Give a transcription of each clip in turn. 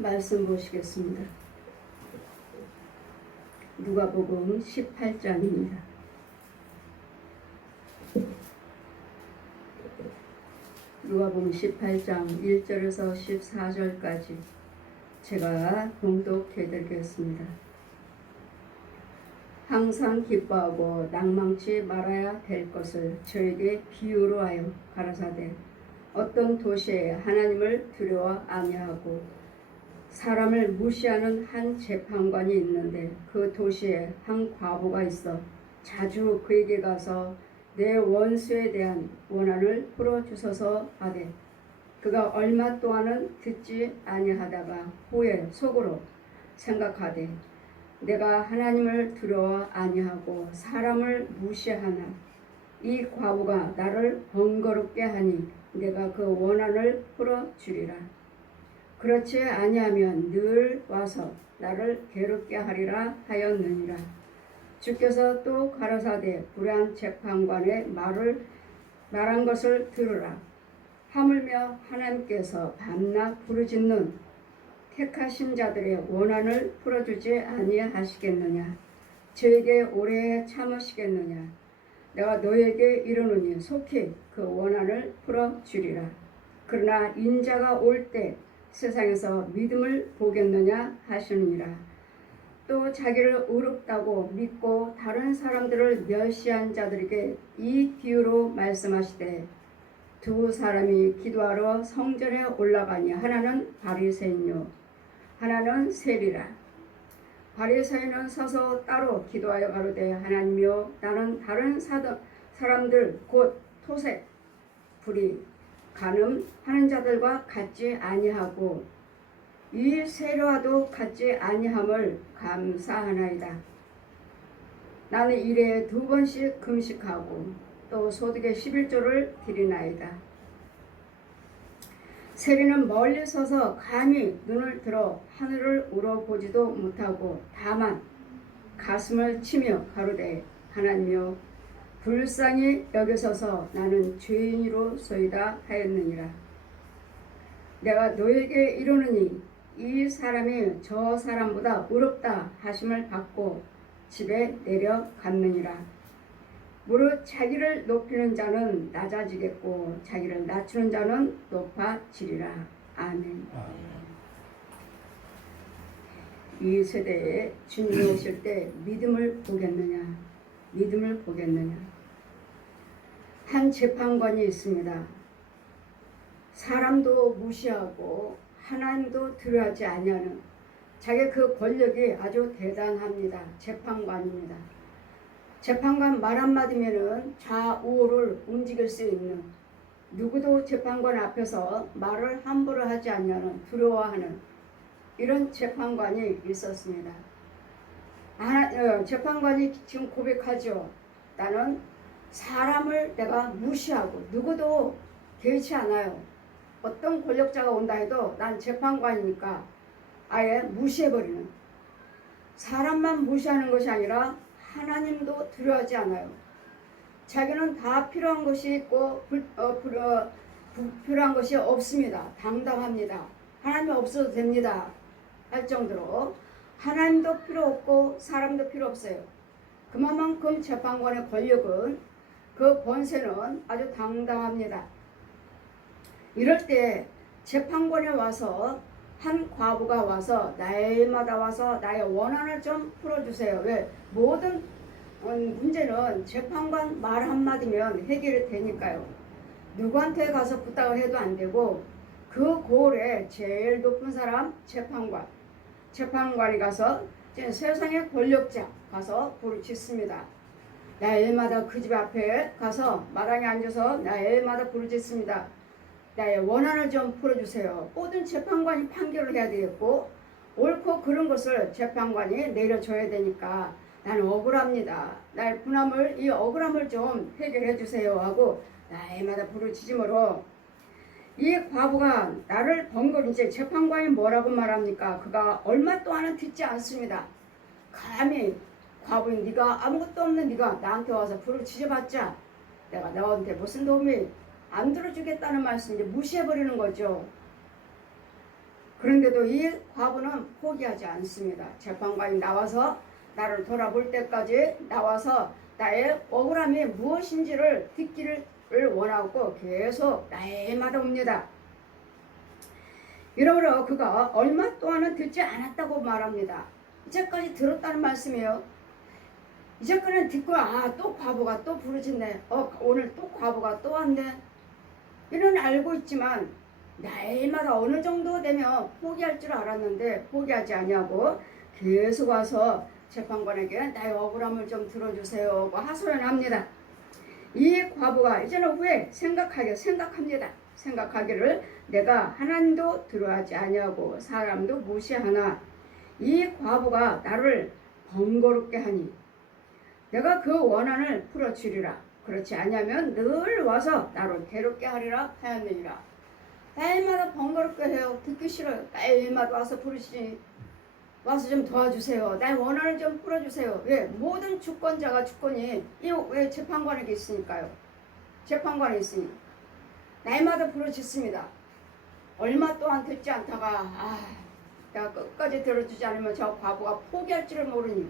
말씀 보시겠습니다. 누가복음 18장입니다. 누가복음 18장 1절에서 14절까지 제가 봉독해 드리겠습니다. 항상 기뻐하고 낭망치 말아야 될 것을 저에게 비유로 하여 가라사대 어떤 도시에 하나님을 두려워 아니하고 사람을 무시하는 한 재판관이 있는데 그 도시에 한 과부가 있어 자주 그에게 가서 내 원수에 대한 원한을 풀어주소서 하되 그가 얼마 동안은 듣지 아니하다가 후에 속으로 생각하되 내가 하나님을 두려워 아니하고 사람을 무시하나 이 과부가 나를 번거롭게 하니 내가 그 원한을 풀어주리라. 그렇지 아니하면 늘 와서 나를 괴롭게 하리라 하였느니라. 주께서 또 가라사대 불의한 재판관의 말한 것을 들으라. 하물며 하나님께서 밤낮 부르짖는 택하신 자들의 원한을 풀어주지 아니하시겠느냐. 저에게 오래 참으시겠느냐. 내가 너에게 이르노니 속히 그 원한을 풀어주리라. 그러나 인자가 올 때 세상에서 믿음을 보겠느냐 하시느니라. 또 자기를 의롭다고 믿고 다른 사람들을 멸시한 자들에게 이 비유로 말씀하시되 두 사람이 기도하러 성전에 올라가니 하나는 바리새인요 하나는 세리라. 바리새인은 서서 따로 기도하여 가로되 하나님이여 나는 다른 사람들 곧 토색 불의 간음하는 자들과 같지 아니하고 이 세례와도 같지 아니함을 감사하나이다. 나는 일에 2번씩 금식하고 또 소득의 11조를 드리나이다. 세리는 멀리 서서 감히 눈을 들어 하늘을 우러보지도 못하고 다만 가슴을 치며 가로되 하나님이여 불쌍히 여기소서 나는 죄인이로소이다 하였느니라. 내가 너에게 이르노니 이 사람이 저 사람보다 의롭다 하심을 받고 집에 내려갔느니라. 무릇 자기를 높이는 자는 낮아지겠고 자기를 낮추는 자는 높아지리라. 아멘. 이 세대에 주님이 오실 때 믿음을 보겠느냐, 믿음을 보겠느냐. 한 재판관이 있습니다. 사람도 무시하고 하나님도 두려워하지 아니하는 자기 그 권력이 아주 대단합니다. 재판관입니다. 재판관 말 한마디면은 좌우를 움직일 수 있는, 누구도 재판관 앞에서 말을 함부로 하지 않냐는 두려워하는 이런 재판관이 있었습니다. 재판관이 지금 고백하죠. 나는 사람을 내가 무시하고 누구도 개의치 않아요. 어떤 권력자가 온다 해도 난 재판관이니까 아예 무시해버리는, 사람만 무시하는 것이 아니라 하나님도 두려워하지 않아요. 자기는 다 필요한 것이 있고 불필요한 것이 없습니다. 당당합니다. 하나님이 없어도 됩니다 할 정도로 하나님도 필요 없고 사람도 필요 없어요. 그만큼 재판관의 권력은, 그 권세는 아주 당당합니다. 이럴 때 재판관에 와서 한 과부가 와서 날마다 와서 나의 원한을 좀 풀어주세요. 왜? 모든 문제는 재판관 말 한마디면 해결이 되니까요. 누구한테 가서 부탁을 해도 안 되고 그 고을에 제일 높은 사람 재판관이 가서 세상의 권력자 가서 부르짖습니다. 날마다 그 집 앞에 가서 마당에 앉아서 날마다 부르짖습니다. 나의 원한을 좀 풀어주세요. 모든 재판관이 판결을 해야 되겠고 옳고 그른 것을 재판관이 내려줘야 되니까 나는 억울합니다. 나의 분함을, 이 억울함을 좀 해결해 주세요 하고 날마다 부르짖음으로 이 과부가 나를 번거롭게, 재판관이 뭐라고 말합니까? 그가 얼마 동안은 듣지 않습니다. 감히 과부인 네가 아무것도 없는 네가 나한테 와서 부르짖어봤자 내가 너한테 무슨 도움이 안 들어주겠다는 말씀인데 무시해버리는 거죠. 그런데도 이 과부는 포기하지 않습니다. 재판관이 나와서 나를 돌아볼 때까지 나와서 나의 억울함이 무엇인지를 듣기를 원하고 계속 날마다 옵니다. 이러므로 그가 얼마 동안은 듣지 않았다고 말합니다. 이제까지 들었다는 말씀이에요. 이제까지는 듣고 또 과부가 또 부르짖네. 오늘 또 과부가 또 왔네. 이런 알고 있지만 날마다 어느 정도 되면 포기할 줄 알았는데 포기하지 아니하고 계속 와서 재판관에게 나의 억울함을 좀 들어주세요 하소연합니다. 이 과부가 이제는 후에 생각합니다. 생각하기를 내가 하나님도 들어하지 아니하고 사람도 무시하나 이 과부가 나를 번거롭게 하니 내가 그 원한을 풀어주리라. 그렇지 아니하면 늘 와서 나를 괴롭게 하리라 하였느니라. 날마다 번거롭게 해요. 듣기 싫어요. 날마다 와서 부르시니 와서 좀 도와주세요. 나의 원한을 좀 풀어주세요. 왜? 모든 주권이 왜 재판관에게 있으니까요. 재판관에 있으니 날마다 부르짖습니다. 얼마 동안 듣지 않다가 내가 끝까지 들어주지 않으면 저 과부가 포기할 줄을 모르니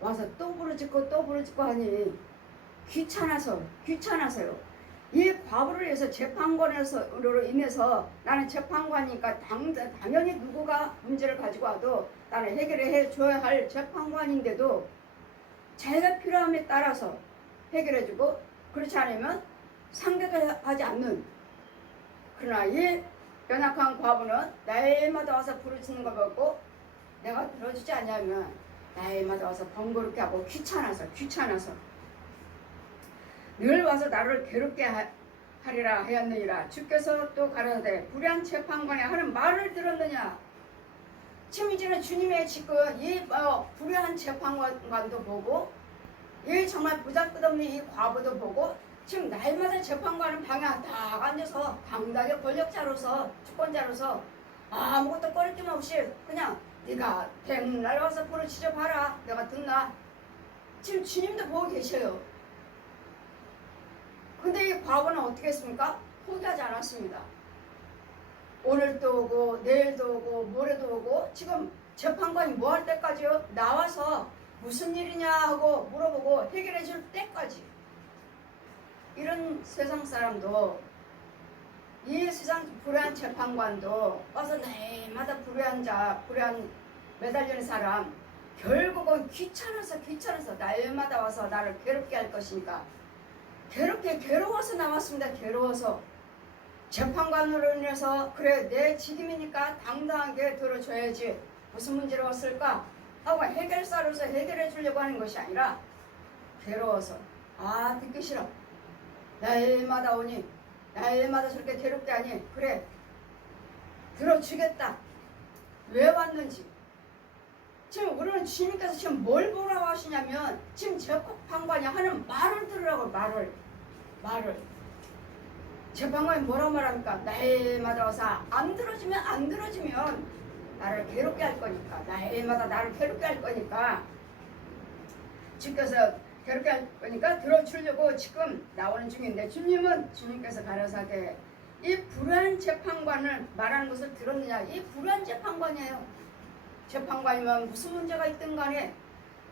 와서 또 부르짖고 하니 귀찮아서요. 이 과부를 위해서 재판관으로 인해서 나는 재판관이니까 당연히 누구가 문제를 가지고 와도 나는 해결해 줘야 할 재판관인데도 자기가 필요함에 따라서 해결해주고 그렇지 않으면 상대가 하지 않는. 그러나 이 연약한 과부는 날마다 와서 부르짖는 거 보고 내가 들어주지 않냐면 날마다 와서 번거롭게 하고 귀찮아서 늘 와서 나를 괴롭게 하리라 하였느니라. 주께서 또 가라사대 불의한 재판관이 하는 말을 들었느냐. 지금 이제는 주님의 지금 이 불의한 재판관도 보고 이 정말 보잘것없는 이 과부도 보고 지금 날마다 재판관은 방에 딱 앉아서 당당하게 권력자로서 주권자로서 아무것도 꺼릴 낌 없이 그냥 네가 백날 와서 부르짖어 봐라. 내가 듣나. 지금 주님도 보고 계셔요. 근데 이 과부는 어떻게 했습니까? 포기하지 않았습니다. 오늘도 오고 내일도 오고 모레도 오고 지금 재판관이 뭐 할 때까지요? 나와서 무슨 일이냐 하고 물어보고 해결해 줄 때까지. 이런 세상 사람도 이 세상 불의한 재판관도 와서 날마다 불의한 매달리는 사람 결국은 귀찮아서 날마다 와서 나를 괴롭게 할 것이니까 괴로워서 나왔습니다. 괴로워서 재판관으로 인해서 그래 내 직임이니까 당당하게 들어줘야지 무슨 문제로 왔을까 하고 해결사로서 해결해 주려고 하는 것이 아니라 괴로워서 듣기 싫어. 날마다 오니 날마다 저렇게 괴롭게 하니 그래 들어주겠다. 왜 왔는지 지금 우리는 주님께서 지금 뭘 보라고 하시냐면 지금 재판관이 하는 말을 들으라고 말을 재판관이 뭐라고 말합니까? 날마다 와서 안 들어주면 나를 괴롭게 할 거니까 날마다 나를 괴롭게 할 거니까 주께서 괴롭게 할 거니까 들어주려고 지금 나오는 중인데 주님께서 가라사대 이 불의한 재판관을 말하는 것을 들었느냐. 이 불의한 재판관이에요. 재판관이면 무슨 문제가 있든 간에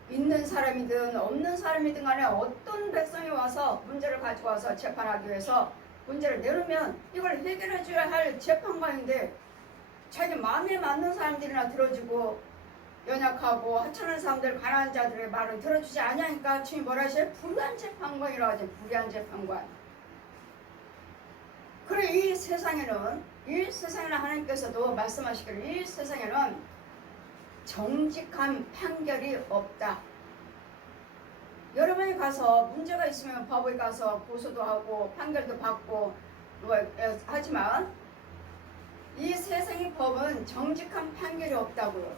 있는 사람이든 없는 사람이든 간에 어떤 백성이 와서 문제를 가지고 와서 재판하기 위해서 문제를 내놓으면 이걸 해결해 줘야 할 재판관인데 자기 마음에 맞는 사람들이나 들어주고 연약하고 하찮은 사람들 가난한 자들의 말은 들어주지 않으니까 주님 뭐라 하셔요? 불의한 재판관이라고 하죠. 불의한 재판관. 그래 이 세상에는 하나님께서도 말씀하시기를 이 세상에는 정직한 판결이 없다. 여러분이 가서 문제가 있으면 법에 가서 고소도 하고 판결도 받고 하지만 이 세상의 법은 정직한 판결이 없다고요.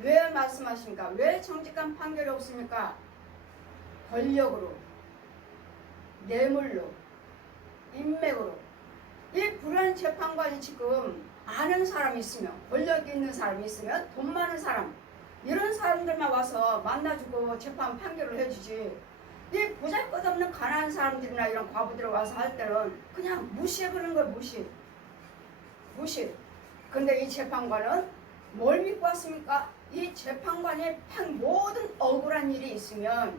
왜 말씀하십니까? 왜 정직한 판결이 없습니까? 권력으로, 뇌물로, 인맥으로 이 불의한 재판관이 지금 아는 사람이 있으면 권력 있는 사람이 있으면 돈 많은 사람 이런 사람들만 와서 만나주고 재판 판결을 해주지 이 보잘것없는 가난한 사람들이나 이런 과부들 와서 할 때는 그냥 무시해버리는 거예요. 무시. 무시. 근데 이 재판관은 뭘 믿고 왔습니까? 이 재판관의 모든 억울한 일이 있으면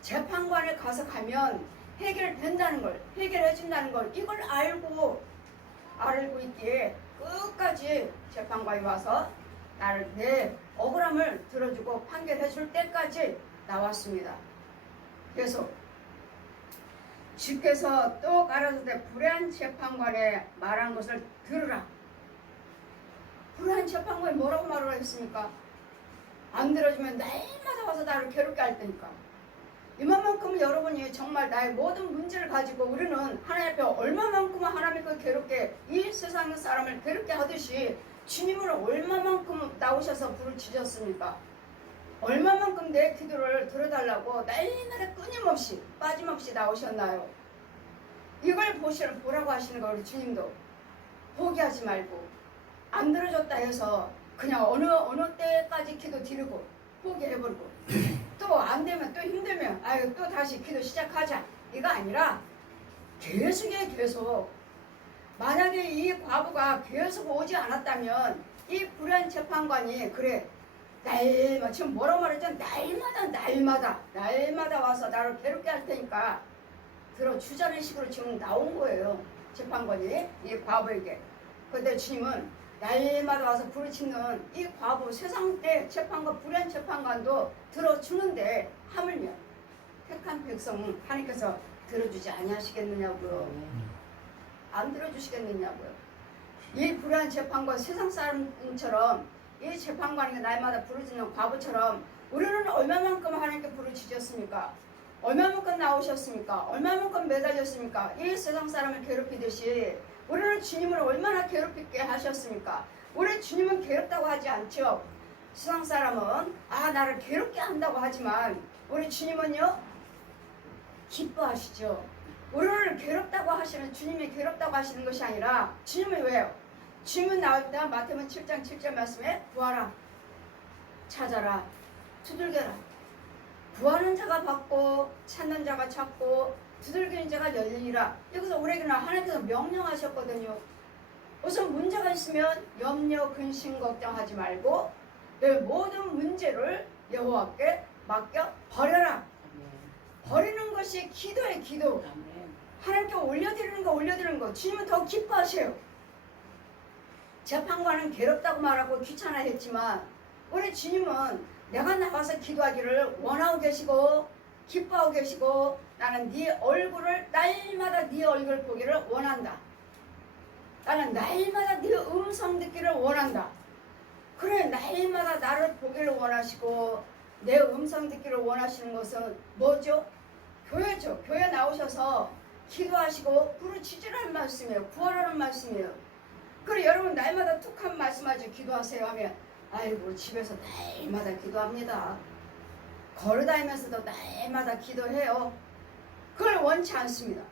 재판관에 가면 해결된다는 걸, 해결해 준다는 걸 이걸 알고 있기에 끝까지 재판관이 와서 나를 내 억울함을 들어주고 판결해 줄 때까지 나왔습니다. 그래서 주께서 또 가라사대 불의한 재판관에 말한 것을 들으라. 불의한 재판관이 뭐라고 말을 했습니까? 안 들어주면 날마다 와서 나를 괴롭게 할 테니까. 이만큼은 여러분이 정말 나의 모든 문제를 가지고 우리는 하나님 앞에 얼마만큼은 하나님을 괴롭게, 이 세상 사람을 괴롭게 하듯이 주님을 얼마만큼 나오셔서 부르짖었습니까? 얼마만큼 내 기도를 들어달라고 날마다 끊임없이 빠짐없이 나오셨나요? 이걸 보라고 하시는 거 우리 주님도 포기하지 말고, 안 들어줬다 해서 그냥 어느 때까지 기도 드리고 포기해버리고 또 안 되면, 또 힘들면 아유 또 다시 기도 시작하자, 이거 아니라 계속 만약에 이 과부가 계속 오지 않았다면 이 불의한 재판관이 그래 날마다, 지금 뭐라고 말했죠? 날마다 와서 나를 괴롭게 할 테니까 들어주자는 식으로 지금 나온 거예요, 재판관이 이 과부에게. 근데 주님은 날마다 와서 부르짖는 이 과부, 세상 때 재판관, 불의한 재판관도 들어주는데 하물며 택한 백성 하나님께서 들어주지 아니하시겠느냐고요. 안 들어주시겠느냐고요. 이 불의한 재판관, 세상 사람처럼 이 재판관이 날마다 부르짖는 과부처럼 우리는 얼마만큼 하나님께 부르짖었습니까? 얼마만큼 나오셨습니까? 얼마만큼 매달렸습니까? 이 세상 사람을 괴롭히듯이 우리는 주님을 얼마나 괴롭히게 하셨습니까? 우리 주님은 괴롭다고 하지 않죠. 세상 사람은 나를 괴롭게 한다고 하지만 우리 주님은요 기뻐하시죠. 우리를 괴롭다고 하시는, 주님이 괴롭다고 하시는 것이 아니라, 주님은 왜요? 주님은 나올 때 마태복음 7장 7절 말씀에 구하라, 찾아라, 두들겨라. 구하는 자가 받고 찾는 자가 찾고 두들기는 자가 열리리라. 여기서 우리에게는 하나님께서 명령하셨거든요. 우선 문제가 있으면 염려, 근심, 걱정하지 말고 내 모든 문제를 여호와께 맡겨 버려라. 버리는 것이 기도예요, 기도. 하나님께 올려드리는 거 주님은 더 기뻐하셔요. 재판관은 괴롭다고 말하고 귀찮아했지만 우리 주님은 내가 나가서 기도하기를 원하고 계시고 기뻐하고 계시고, 나는 네 얼굴을 날마다 네 얼굴 보기를 원한다. 나는 날마다 네 음성 듣기를 원한다. 그래, 날마다 나를 보기를 원하시고 내 음성 듣기를 원하시는 것은 뭐죠? 교회죠. 교회 나오셔서 기도하시고 부르짖으라는 말씀이에요. 구하라는 말씀이에요. 그래, 여러분 날마다 툭한 말씀하죠. 기도하세요 하면 아이고 집에서 날마다 기도합니다. 걸어다니면서도 날마다 기도해요. 그걸 원치 않습니다.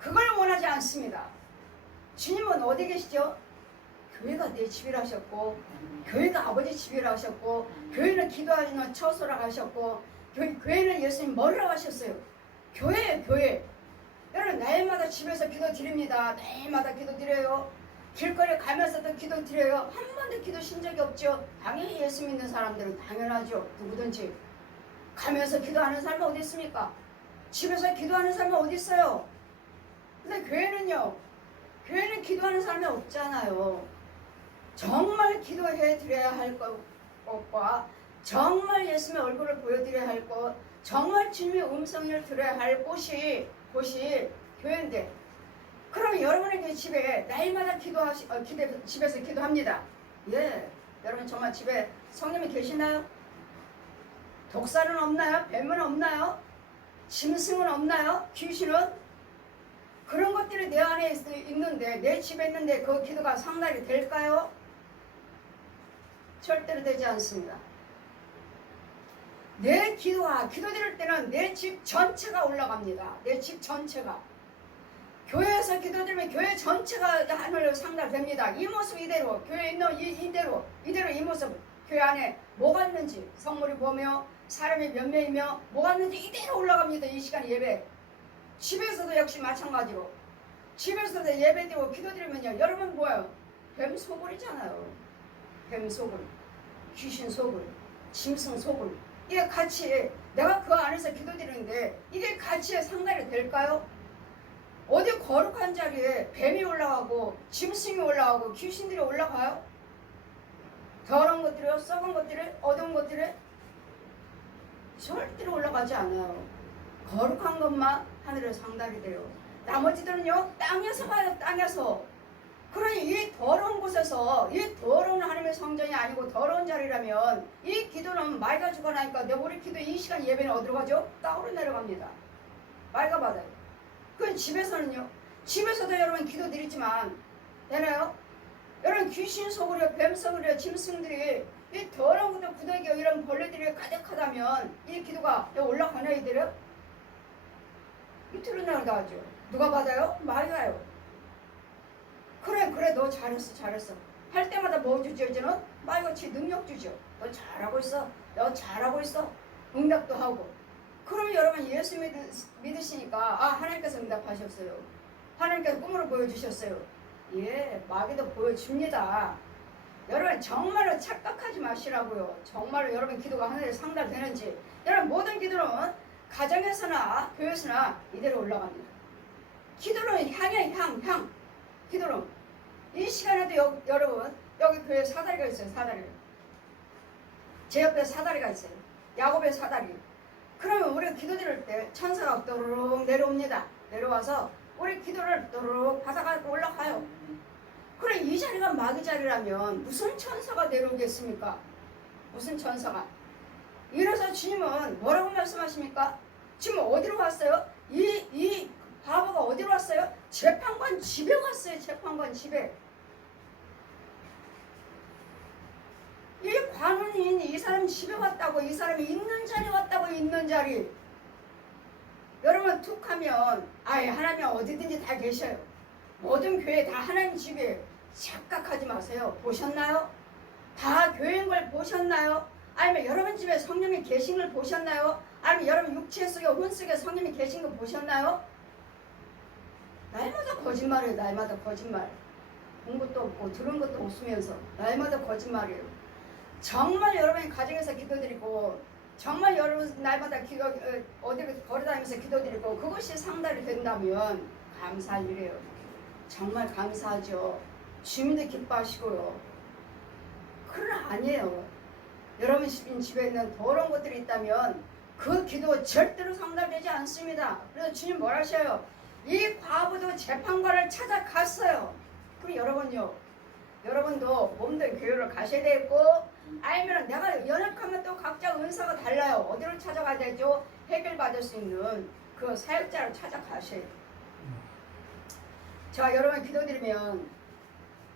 그걸 원하지 않습니다. 주님은 어디 계시죠? 교회가 내 집이라 하셨고, 교회가 아버지 집이라 하셨고, 교회는 기도하시는 처소라 하셨고, 교회는 예수님 머리라고 하셨어요. 교회예요, 교회. 여러분 날마다 집에서 기도 드립니다. 날마다 기도 드려요. 길거리 가면서도 기도 드려요. 한 번도 기도 신 적이 없죠. 당연히 예수 믿는 사람들은 당연하죠. 누구든지. 가면서 기도하는 사람은 어디 있습니까? 집에서 기도하는 사람은 어디 있어요? 근데 교회는요, 교회는 기도하는 사람이 없잖아요. 정말 기도해 드려야 할 것과 정말 예수님의 얼굴을 보여드려야 할 것, 정말 주님의 음성을 들어야 할 곳이 교회인데, 그럼 여러분의 집에 날마다 집에서 기도합니다. 예, 여러분 정말 집에 성령이 계시나요? 독사는 없나요? 뱀은 없나요? 짐승은 없나요? 귀신은? 그런 것들이 내 안에 있는데, 내 집에 있는데 그 기도가 상달이 될까요? 절대로 되지 않습니다. 내 기도 드릴 때는 내 집 전체가 올라갑니다. 내 집 전체가. 교회에서 기도드리면 교회 전체가 하늘로 상달됩니다. 이 모습 이대로, 교회에 있는 이대로 이 모습, 교회 안에 뭐가 있는지, 성물이 보며 사람이 몇 명이며 뭐가 있는지 이대로 올라갑니다. 이 시간 예배. 집에서도 역시 마찬가지로 집에서도 예배드리고 기도드리면요 여러분 뭐예요? 뱀 소굴이잖아요. 뱀 소굴, 귀신 소굴, 짐승 소굴. 이게 같이 내가 그 안에서 기도드리는데 이게 같이 상달이 될까요? 어디 거룩한 자리에 뱀이 올라가고 짐승이 올라가고 귀신들이 올라가요? 더러운 것들이요? 썩은 것들이? 어두운 것들이? 절대로 올라가지 않아요. 거룩한 것만 하늘에 상달이 돼요. 나머지들은요 땅에서 가요. 땅에서. 그러니 이 더러운 곳에서 이 더러운 하나님의 성전이 아니고 더러운 자리라면 이 기도는 맑아지고 나니까 우리 기도 이 시간 예배는 어디로 가죠? 땅으로 내려갑니다. 맑아받아요. 그 집에서는요. 집에서도 여러분 기도 드리지만 되나요? 여러분 귀신 속으려 뱀 속으려 짐승들이 이 더러운 것들 구더기와 이런 벌레들이 가득하다면 이 기도가 올라가나 이들요? 밑으로 내려가죠. 누가 받아요? 맑아요. 그래 너 잘했어 할 때마다 뭐 주죠? 이제는 말같이 능력 주죠. 너 잘하고 있어. 너 잘하고 있어. 응답도 하고. 그럼 여러분 예수 믿으시니까 하나님께서 응답하셨어요. 하나님께서 꿈으로 보여주셨어요. 예, 마귀도 보여줍니다. 여러분 정말로 착각하지 마시라고요. 정말로 여러분 기도가 하늘에 상달되는지. 여러분 모든 기도는 가정에서나 교회에서나 이대로 올라갑니다. 기도는 향해 향 기도는 이 시간에도 여러분 여기 교회에 사다리가 있어요. 사다리. 제 옆에 사다리가 있어요. 야곱의 사다리. 그러면 우리가 기도 드릴 때 천사가 또르륵 내려옵니다. 내려와서 우리 기도를 또르륵 받아가지고 올라가요. 그래 이 자리가 마귀 자리라면 무슨 천사가 내려오겠습니까? 무슨 천사가? 이래서 주님은 뭐라고 말씀하십니까? 지금 어디로 갔어요? 이 바보가 어디로 왔어요? 재판관 집에 왔어요. 재판관 집에. 이 관원인 이 사람 집에 왔다고. 이 사람이 있는 자리에 왔다고. 있는 자리. 여러분 툭 하면 하나님이 어디든지 다 계셔요. 모든 교회 다 하나님 집에. 착각하지 마세요. 보셨나요? 다 교회인 걸 보셨나요? 아니면 여러분 집에 성령이 계신 걸 보셨나요? 아니면 여러분 육체 속에 혼 속에 성령이 계신 걸 보셨나요? 날마다 거짓말이에요. 날마다 거짓말. 본 것도 없고 들은 것도 없으면서 날마다 거짓말이에요. 정말 여러분이 가정에서 기도드리고 정말 여러분 날마다 어디 걸어다니면서 기도드리고 그것이 상달이 된다면 감사할 일이에요. 정말 감사하죠. 주님도 기뻐하시고요. 그러나 아니에요. 여러분 집에 있는 더러운 것들이 있다면 그 기도 절대로 상달되지 않습니다. 그래서 주님 뭐라 하셔요? 이 과부도 재판관을 찾아갔어요. 그럼 여러분요. 여러분도 몸도 교회로 가셔야 되고 아니면 내가 연약하면 또 각자 은사가 달라요. 어디로 찾아가야 되죠? 해결받을 수 있는 그 사역자를 찾아가셔야 돼요. 자, 여러분 기도드리면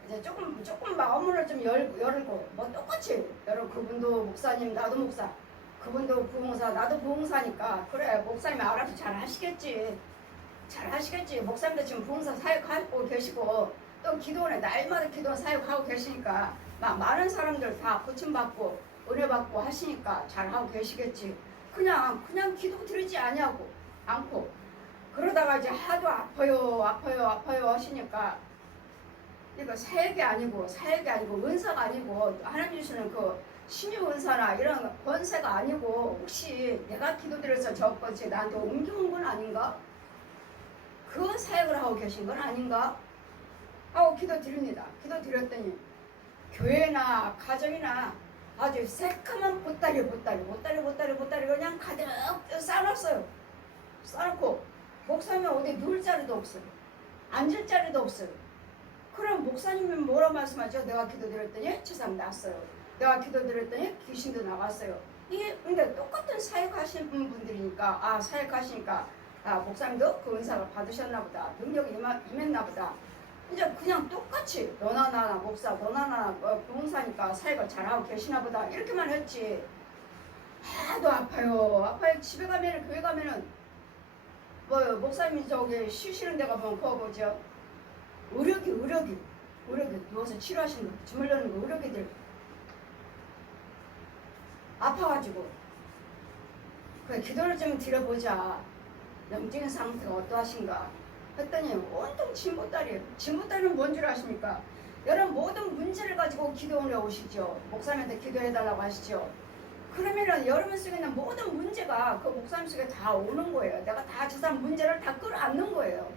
이제 조금 마음을 좀 열고 뭐 똑같이 여러분 그분도 목사님 나도 목사 그분도 부흥사 나도 부흥사니까 그래 목사님이 알아서 잘 하시겠지. 잘 하시겠지. 목사님도 지금 부흥사 사역하고 계시고 또 기도원에 날마다 기도원 사역하고 계시니까 막 많은 사람들 다 고침받고 은혜받고 하시니까 잘하고 계시겠지. 그냥 기도 드리지 않고 그러다가 이제 하도 아파요 하시니까 이거 사역이 아니고 은사가 아니고 하나님 주시는 그 신유 은사나 이런 권세가 아니고 혹시 내가 기도드려서 저것이 나한테 옮겨온 건 아닌가? 그 사역을 하고 계신 건 아닌가? 하고 기도드립니다. 기도드렸더니 교회나 가정이나 아주 새까만 보따리 그냥 가득 싸놨어요. 싸놓고 목사님이 어디 누울 자리도 없어요. 앉을 자리도 없어요. 그럼 목사님이 뭐라 말씀하죠? 내가 기도드렸더니 세상 났어요. 내가 기도드렸더니 귀신도 나갔어요. 이게 근데 똑같은 사역하시는 분들이니까 사역하시니까 목사님도 그 은사를 받으셨나 보다. 능력이 임했나 보다. 이제 그냥 똑같이 너나 나나 목사 너나 나나 부흥사니까 사역을 잘하고 계시나 보다 이렇게만 했지. 하도 아파요. 집에 가면은 교회 가면은 뭐 목사님이 저기 쉬시는 데가 보면 그거 보죠. 의료기 누워서 치료하시는 거 주물르는 거 의료기들 아파가지고 그래 기도를 좀 드려보자. 영적인 상태가 어떠하신가. 했더니 온통 진보딸이에요. 진보딸은 뭔 줄 아십니까? 여러분 모든 문제를 가지고 기도원에 오시죠. 목사님한테 기도해달라고 하시죠. 그러면은 여러분 속에 있는 모든 문제가 그 목사님 속에 다 오는 거예요. 내가 다 저 사람 문제를 다 끌어안는 거예요.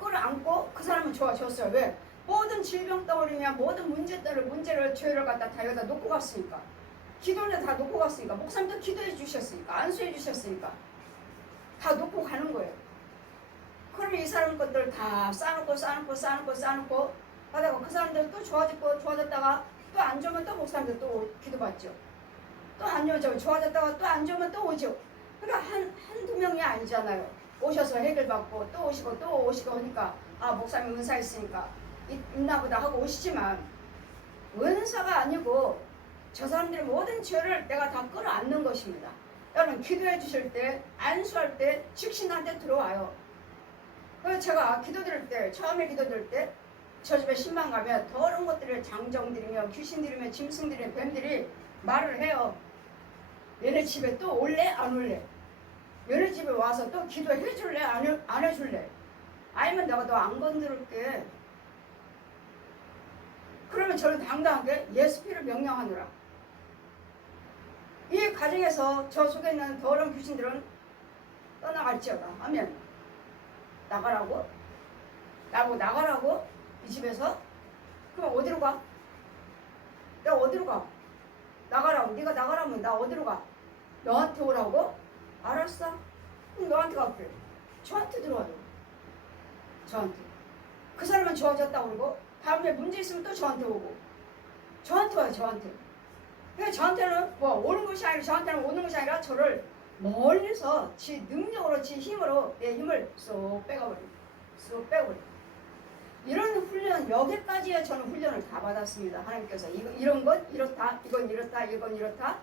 끌어안고 그 사람은 좋아졌어요. 왜? 모든 질병 덩어리냐 모든 문제를 죄를 갖다 다 여기다 놓고 갔으니까. 기도를 다 놓고 갔으니까. 목사님도 기도해 주셨으니까. 안수해 주셨으니까. 다 놓고 가는 거예요. 그러면 이 사람 것들 다 쌓아놓고 하다가 그 사람들 또 좋아졌다가 또 안 좋으면 또 목사님들 또 기도받죠. 또 안 좋으면 좋아졌다가 또 안 좋으면 또 오죠. 그러니까 한두 명이 아니잖아요. 오셔서 해결받고 또 오시고 하니까 아 목사님 은사 있으니까 있나보다 하고 오시지만 은사가 아니고 저 사람들의 모든 죄를 내가 다 끌어안는 것입니다. 여러분 기도해 주실 때 안수할 때 즉시 나한테 들어와요. 그래서 제가 기도드릴 때 처음에 기도드릴 때 저 집에 신방 가면 더러운 것들을 장정들이며 귀신들이며 짐승들이며 뱀들이 말을 해요. 얘네 집에 또 올래 안 올래? 얘네 집에 와서 또 기도해 줄래 안 해줄래? 아니면 내가 너 안 건드릴게. 그러면 저는 당당하게 예수 피를 명령하노라. 이 가정에서 저 속에 있는 더러운 귀신들은 떠나갈지어다 하면 나가라고? 나가라고? 이 집에서? 그럼 어디로 가? 내가 어디로 가? 나가라고. 네가 나가라면 나 어디로 가? 너한테 오라고? 알았어. 그럼 너한테 갈게. 저한테 들어와요. 저한테. 그 사람은 좋아졌다고 그러고 다음에 문제 있으면 또 저한테 오고. 저한테 와요. 저한테. 그러니까 저한테는 오는 것이 아니라 저한테는 오는 것이 아니라 저를 멀리서 지 능력으로 지 힘으로 내 힘을 쏙 빼가버려요. 쏙 빼버려요. 이런 훈련 여기까지야 저는 훈련을 다 받았습니다. 하나님께서 이런 건 이렇다, 이건 이렇다.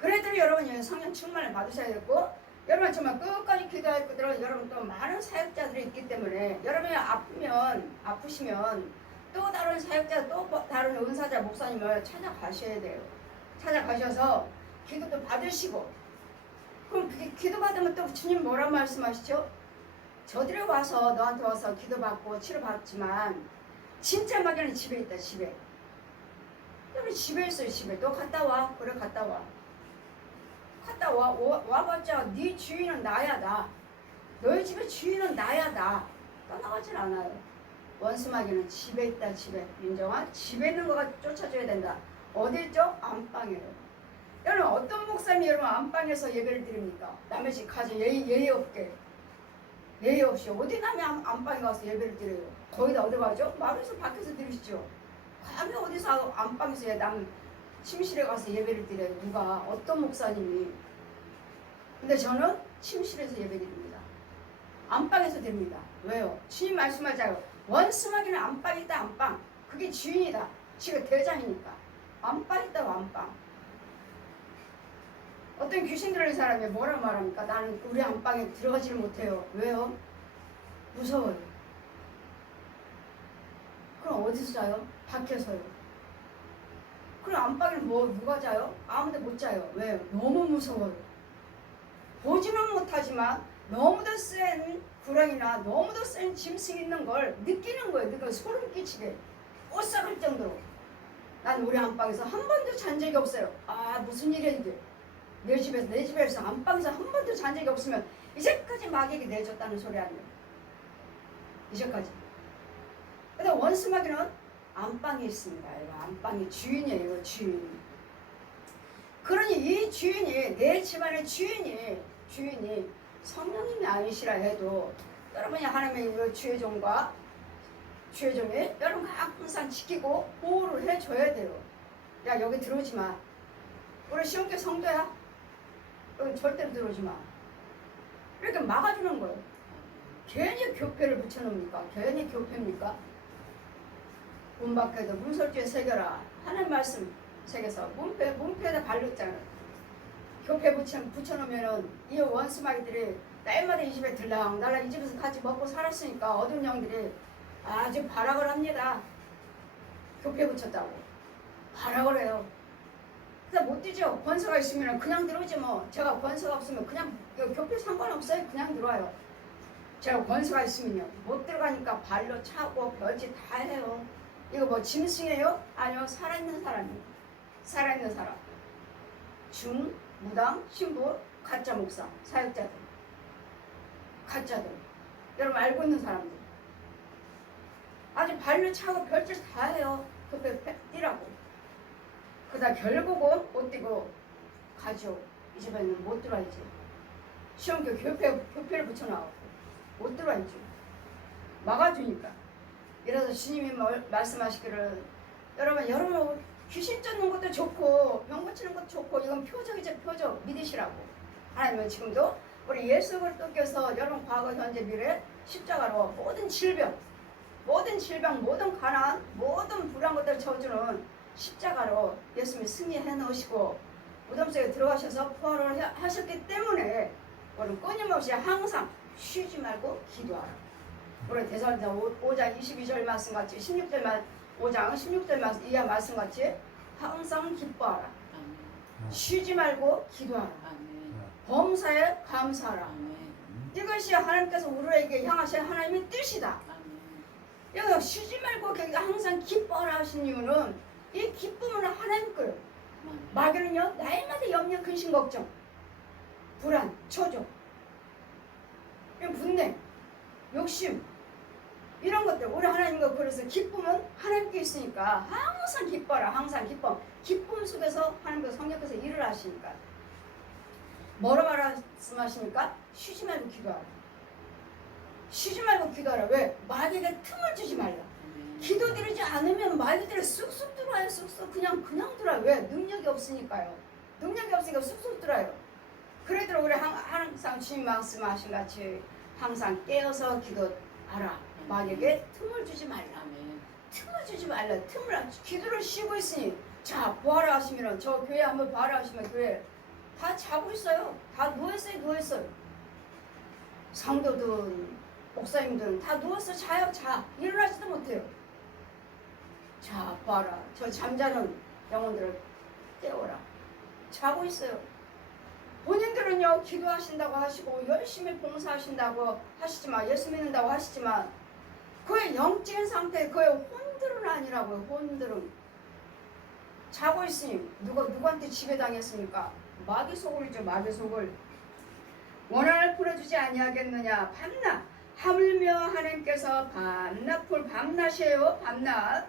그래도 여러분 성령 충만을 받으셔야 되고 여러분 정말 끝까지 기도할 것들은 여러분 또 많은 사역자들이 있기 때문에 여러분이 아프시면 또 다른 사역자 또 다른 은사자 목사님을 찾아가셔야 돼요. 찾아가셔서 기도도 받으시고 그럼 기도 받으면 또 주님 뭐라 말씀하시죠? 저들이 와서 너한테 와서 기도받고 치료받지만 진짜 마귀는 집에 있다. 집에. 여러분 집에 있어요. 집에. 너 갔다 와. 그래 갔다 와. 갔다 와봤자 네 주인은 나야 나. 너희 집의 주인은 나야 나. 떠나가질 않아요. 원수 마귀는 집에 있다. 집에. 윤정아 집에 있는 거가 쫓아줘야 된다. 어디 있죠? 안방이에요. 여러분 어떤 목사님이 여러분 안방에서 예배를 드립니까? 남의 집 가서 예의 없게. 예의 없이 어디 남의 안방에 가서 예배를 드려요. 거기다 어디 가죠? 마루에서 밖에서 드리시죠. 감히 어디서 안방에서 남 침실에 가서 예배를 드려요. 누가 어떤 목사님이. 근데 저는 침실에서 예배 드립니다. 안방에서 드립니다. 왜요? 주님 말씀하자요. 원수마귀는 안방 있다. 안방. 그게 주인이다. 지가 대장이니까. 안방 있다고 안방. 어떤 귀신 들린 사람이 뭐라 말합니까? 나는 우리 안방에 들어가지를 못해요. 왜요? 무서워요. 그럼 어디서 자요? 밖에서요. 그럼 안방에 누가 자요? 아무데 못 자요. 왜요? 너무 무서워요. 보지는 못하지만 너무도 센 구렁이나 너무도 센 짐승이 있는 걸 느끼는 거예요. 그러니까 소름 끼치게 오싹할 정도로. 난 우리 안방에서 한 번도 잔 적이 없어요. 아 무슨 일이야 이게. 내 집에서 안방에서 한 번도 잔 적이 없으면 이제까지 마귀에게 내줬다는 소리 아니에요. 이제까지. 근데 원수 마귀는 안방에 있습니다. 안방의 주인이에요. 주인. 그러니 이 주인이 내 집안의 주인이 성령님이 아니시라 해도 여러분이 하나님의 주의종과 주의종이 여러분 항상 지키고 보호를 해줘야 돼요. 야 여기 들어오지 마. 우리 시험교 성도야. 여기 절대로 들어오지 마. 이렇게 막아주는 거예요. 괜히 교패를 붙여놓습니까? 괜히 교패입니까? 문 밖에도 문설주에 새겨라. 하나님 말씀 새겨서 문패에다 발렸잖아요. 교패 붙여놓으면은 이 원수마귀들이 날마다 이 집에 들락날락 이 집에서 같이 먹고 살았으니까 어둠 영들이 아주 발악을 합니다. 교패 붙였다고. 발악을 해요. 그래서 못 뛰죠. 권세가 있으면 그냥 들어오지 뭐. 제가 권세가 없으면 그냥 교패 상관없어요. 그냥 들어와요. 제가 권세가 있으면요 못 들어가니까 발로 차고 별짓 다 해요. 이거 뭐 짐승이에요? 아니요, 살아있는 사람이에요. 살아있는 사람. 중, 무당, 신부, 가짜 목사, 사역자들, 가짜들, 여러분 알고 있는 사람들 아주 발로 차고 별짓 다 해요. 그때 뛰라고. 그러다 결국은 못 뛰고 가죠. 이 집에는 못 들어와야지. 시험교 교표를 붙여놔갖고 못 들어와야지. 막아주니까. 이래서 주님이 말씀하시기를 여러분 귀신 쫓는 것도 좋고 병 고치는 것도 좋고 이건 표적이죠. 표적. 믿으시라고. 하나님은 지금도 우리 예수 그리스도께서 여러분 과거 현재 미래 십자가로 모든 질병 모든 가난 모든 불안 것들을 저주는 십자가로 예수님이 승리해 놓으시고 무덤 속에 들어가셔서 부활을 하셨기 때문에 우리는 끊임없이 항상 쉬지 말고 기도하라. 우리 대사로니가 5장 22절 말씀같이 5장 16절 이하 말씀같이 항상 기뻐하라. 쉬지 말고 기도하라. 범사에 감사하라. 이것이 하나님께서 우리에게 향하신 하나님의 뜻이다. 여기 쉬지 말고 항상 기뻐하라 하신 이유는 이 기쁨은 하나님 거예요. 마귀는요 날마다 염려, 근심, 걱정, 불안, 초조, 분내, 욕심 이런 것들 우리 하나님과 그래서 기쁨은 하나님께 있으니까 항상 기뻐라. 항상 기쁨 속에서 하나님께서 성령께서 일을 하시니까 뭐로 말씀하십니까? 쉬지 말고 기도하라. 쉬지 말고 기도하라. 왜? 마귀에게 틈을 주지 말라. 기도 드리지 않으면 마귀들이 쑥쑥 들어와요. 쑥쑥 그냥 들어와요. 왜? 능력이 없으니까요. 능력이 없으니까 쑥쑥 들어와요. 그래도 우리 항상 주님 말씀하신 같이 항상 깨어서 기도하라. 마귀에게 틈을 주지 말라. 틈을 주지 말라. 기도를 쉬고 있으니 자 부활을 하시면 저 교회 한번 부활을 하시면 교회 다 자고 있어요. 다 누워있어요. 성도든 목사님들은 다 누워서 자요. 일어나지도 못해요. 자 봐라. 저 잠자는 영혼들을 깨워라. 자고 있어요. 본인들은요 기도하신다고 하시고 열심히 봉사하신다고 하시지만 예수 믿는다고 하시지만 그의 영적인 상태 그의 혼들은 아니라고요. 혼들은 자고 있으니 누구한테 지배당했습니까? 마귀 속을이죠. 마귀 속을. 원한을 풀어주지 아니하겠느냐. 밤낮 하물며 하나님께서 밤낮이에요. 밤낮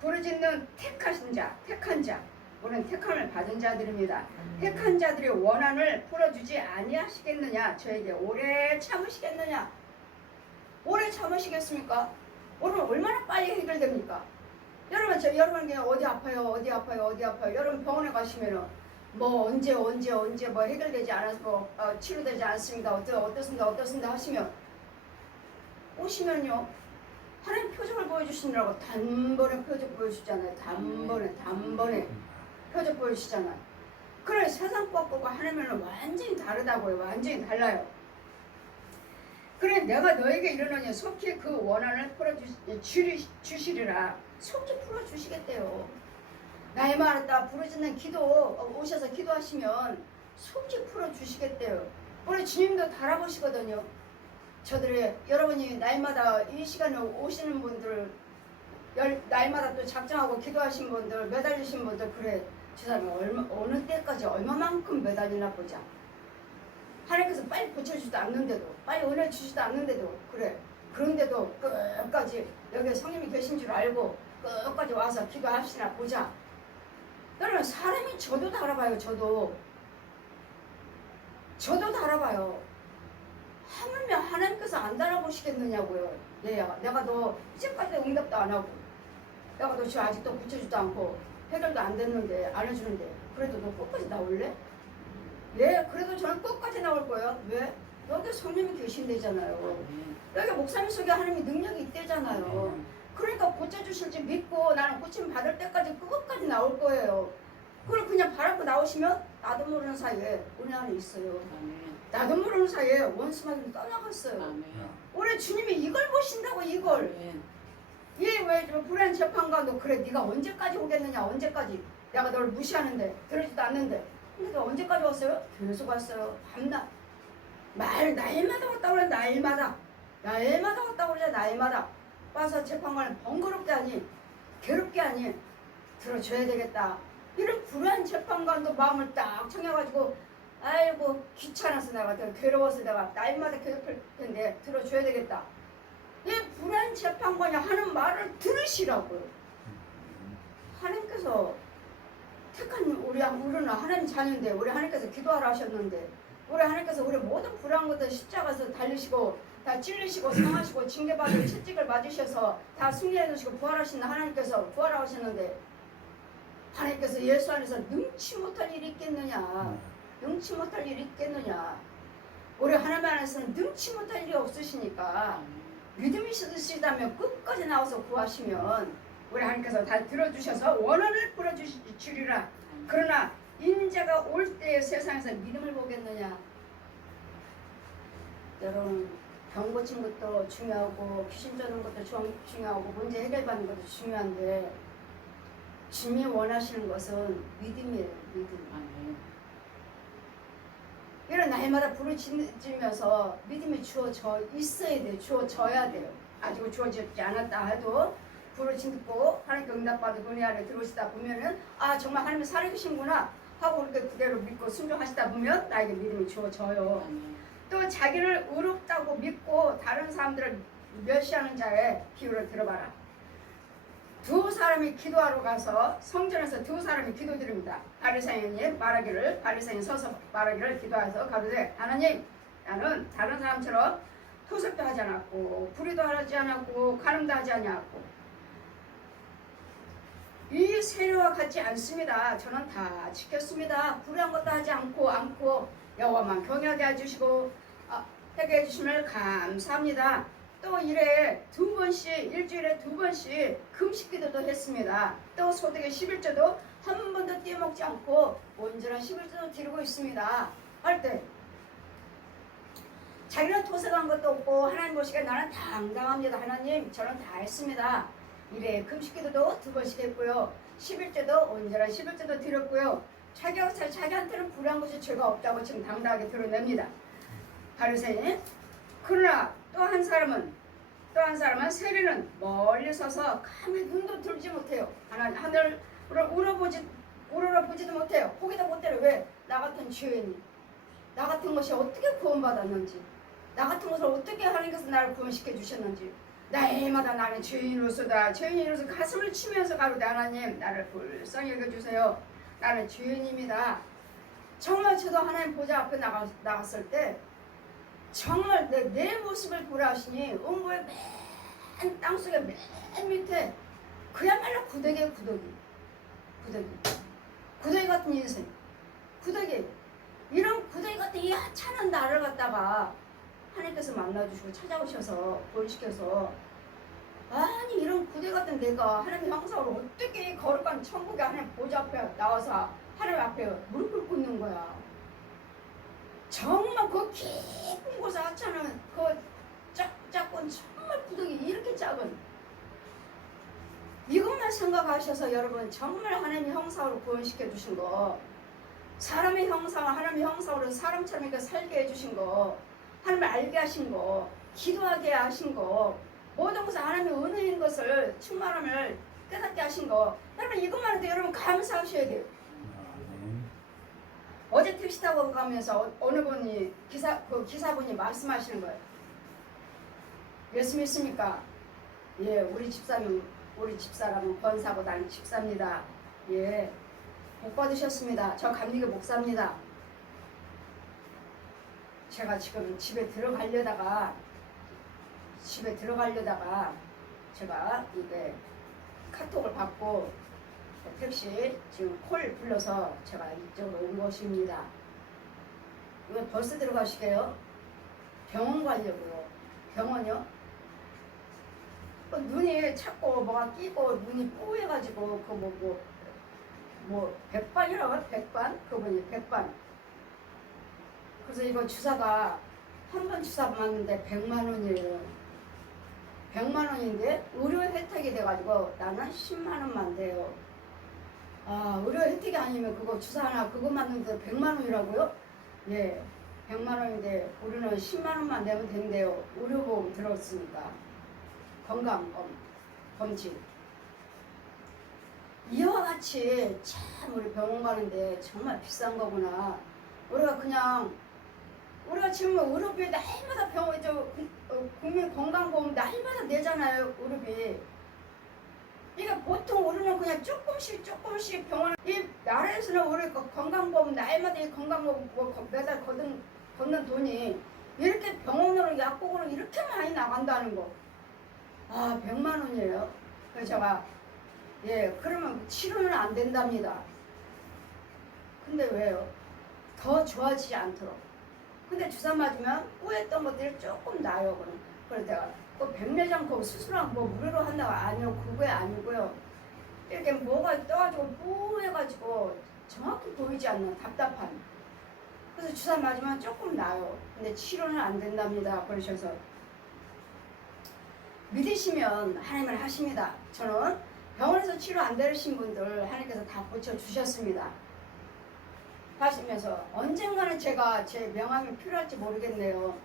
부르짖는 택한 자 우리는 택함을 받은 자들입니다. 택한 자들의 원한을 풀어주지 아니하시겠느냐. 저에게 오래 참으시겠느냐. 오래 참으시겠습니까? 오늘 얼마나 빨리 해결됩니까? 여러분 그냥 어디 아파요. 여러분 병원에 가시면은 뭐 언제 뭐 해결되지 않아서 치료되지 않습니다. 어떻습니다 하시면 오시면요 하나님 표적을 보여주시느라고 단번에 표적 보여주시잖아요. 단번에 표적 보여주시잖아요. 그래 세상 것과 하나님은 완전히 다르다고요. 완전히 달라요. 그래 내가 너에게 이르노니 속히 그 원한을 풀어주시리라. 속히 풀어주시겠대요. 나의 말을 다 부르짖는 오셔서 기도하시면 속히 풀어주시겠대요. 우리 주님도 달아보시거든요. 여러분이 날마다 이 시간에 오시는 분들 날마다 또 작정하고 기도하신 분들 매달리신 분들 그래 저 사람이 어느 때까지 얼마만큼 매달리나 보자. 하나님께서 빨리 고쳐주지도 않는데도 빨리 은혜 주지도 않는데도 그래 그런데도 끝까지 여기 성령이 계신 줄 알고 끝까지 와서 기도합시다 보자. 여러분 사람이 저도 달아봐요. 저도 달아봐요. 하물며 하나님께서 안 달아보시겠느냐고요. 얘야 내가 너 이제까지 응답도 안 하고 내가 너 지금 아직도 고쳐주지도 않고 해결도 안 됐는데 안 해주는데 그래도 너 끝까지 나올래? 예, 그래도 저는 끝까지 나올 거예요. 왜? 여기 성령이 계신대잖아요. 여기 목사님 속에 하나님이 능력이 있대잖아요. 그러니까 고쳐주실 줄 믿고 나는 고침 받을 때까지 끝까지 나올 거예요. 그걸 그냥 바라고 나오시면 나도 모르는 사이에 은혜 안에 있어요. 나도 모르는 사이에 원수마귀는 떠나갔어요. 올해 주님이 이걸 보신다고 이걸. 얘 왜 불안 재판가 너 그래 네가 언제까지 오겠느냐. 언제까지 내가 널 무시하는데 들어지도 않는데 근데 언제까지 왔어요? 계속 왔어요. 밤낮 날마다 왔다 그래. 날마다 날마다 왔다고 그러자. 날마다 와서 재판관을 번거롭게 하니 괴롭게 하니 들어줘야 되겠다. 이런 불안한 재판관도 마음을 딱 청해가지고 아이고 귀찮아서 내가 괴로워서 내가 날마다 괴롭힐 텐데 들어줘야 되겠다. 이 불안한 재판관이 하는 말을 들으시라고요. 하나님께서 택한 우리는 하나님 자녀인데 우리 하나님께서 기도하라 하셨는데 우리 하나님께서 우리 모든 불안한 것들 십자가에서 달리시고 다 찔리시고 상하시고 징계받고 채찍을 맞으셔서 다 승리해 주시고 부활하시는 하나님께서 부활하셨는데 하나님께서 예수 안에서 능치 못할 일이 있겠느냐. 능치 못할 일이 있겠느냐. 우리 하나님 안에서는 능치 못할 일이 없으시니까 믿음이 있으시다면 끝까지 나와서 구하시면 우리 하나님께서 다 들어주셔서 원한을 풀어주시리라. 그러나 인자가 올 때에 세상에서 믿음을 보겠느냐. 여러분 병 고친 것도 중요하고 귀신 쫓는 것도 중요하고 문제 해결받는 것도 중요한데 주님이 원하시는 것은 믿음이에요. 믿음. 이런 날마다 부르짖으면서 믿음이 주어져 있어야 돼요. 주어져야 돼요. 아직 주어지지 않았다 해도 부르짖고 하나님께 응답받고 은혜 안에 들어오시다 보면은 아 정말 하나님이 살아계신구나 하고 그렇게 그대로 믿고 순종하시다 보면 나에게 믿음이 주어져요. 또 자기를 의롭다고 믿고 다른 사람들을 멸시하는 자의 비유를 들어봐라. 두 사람이 기도하러 가서 성전에서 두 사람이 기도드립니다. 바리새인이 말하기를 바리새인 서서 말하기를 기도해서 가로되 하나님 나는 다른 사람처럼 토색도 하지 않았고 불의도 하지 않았고 간음도 하지 않았고 이 세례와 같지 않습니다. 저는 다 지켰습니다. 불의한 것도 하지 않고 여호와만 경외하게 해주시고 하게 해주심을 감사합니다. 또 일주일에 두 번씩 금식기도도 했습니다. 또 소득의 11조도 한 번도 떼먹지 않고 온전한 11조도 드리고 있습니다. 할 때 자기는 토색한 것도 없고 하나님 보시기에 나는 당당합니다. 하나님 저는 다 했습니다. 이래 금식기도도 두 번씩 했고요. 11조도 온전한 11조도 드렸고요. 자기한테는 불의한 것이 죄가 없다고 지금 당당하게 드러냅니다. 바리새인. 그러나 또 한 사람은 세리는 멀리 서서 감히 눈도 들지 못해요. 하늘을 우러러보지도 못해요. 보기도 못해요. 왜? 나 같은 죄인이 나 같은 것이 어떻게 구원받았는지 나 같은 것을 어떻게 하나님께서 나를 구원시켜 주셨는지 날마다 나는 죄인으로서 가슴을 치면서 가로되 하나님 나를 불쌍히 여겨주세요. 나는 죄인입니다. 정말 저도 하나님 보좌 앞에 나갔을 때 정말 내 모습을 보라하시니 음부의 맨 땅속에 맨 밑에 그야말로 구더기예요. 구더기 같은 인생. 구더기. 이런 구더기 같은 이 하찮은 나를 갖다가 하나님께서 만나주시고 찾아오셔서 구원시켜서 아니 이런 구더기 같은 내가 하나님 형상으로 어떻게 거룩한 천국에 하나님 보좌 앞에 나와서 하나님 앞에 무릎 꿇고 있는 거야. 정말 그 깊은 곳에 하찮은 그 작은 정말 구덩이 이렇게 작은 이것만 생각하셔서 여러분 정말 하나님의 형상으로 구원시켜 주신 거 사람의 형상 하나님의 형상으로 사람처럼 이렇게 살게 해주신 거 하나님을 알게 하신 거 기도하게 하신 거 모든 것을 하나님의 은혜인 것을 충만함을 깨닫게 하신 거 여러분 이것만 해도 여러분 감사하셔야 돼요. 어제 택시 타고 가면서 어느 분이 기사분이 말씀하시는 거예요. 예수 믿습니까? 예, 우리 집사람은 권사고 나는 집사입니다. 예, 복 받으셨습니다. 저 감리교 목사입니다. 제가 지금 집에 들어가려다가 제가 이게 카톡을 받고 택시 지금 콜 불러서 제가 이쪽으로 온 것입니다. 이거 벌써 들어가시게요? 병원 가려고요. 병원이요? 눈이 자꾸 뭐가 끼고 눈이 뽀해가지고 뭐 백반이라고 해요? 백반? 그분이 백반. 그래서 이거 주사가 한 번 주사 맞는데 100만 원이에요. 100만 원인데 의료 혜택이 돼가지고 나는 10만 원만 돼요. 아, 의료 혜택이 아니면 그거 주사 하나 그거 맞는데 100만 원이라고요? 예. 100만 원인데 우리는 10만 원만 내면 된대요. 의료보험 들었으니까. 건강검진. 이와 같이 참 우리 병원 가는데 정말 비싼 거구나. 우리가 지금 의료비 날마다 병원 국민건강보험 날마다 내잖아요. 의료비. 이게 보통 우리는 그냥 조금씩 병원을 이 나라에서는 우리 건강보험 날마다 이 건강보험 매달 걷는 돈이 이렇게 병원으로 약국으로 이렇게 많이 나간다는 거. 100만 원이에요. 그래서 제가 그러면 치료는 안 된답니다. 근데 왜요? 더 좋아지지 않도록. 근데 주사 맞으면 꼬였던 것들이 조금 나아요. 그래서 내가 백내장 수술하고 무료로 한다고 아니요. 그게 아니고요. 이렇게 뭐가 떠가지고 뿌해가지고 정확히 보이지 않는 답답한. 그래서 주사 맞으면 조금 나아요. 근데 치료는 안 된답니다. 그러셔서 믿으시면 하나님을 하십니다. 저는 병원에서 치료 안 되신 분들 하나님께서 다 고쳐주셨습니다. 하시면서 언젠가는 제가 제 명함이 필요할지 모르겠네요.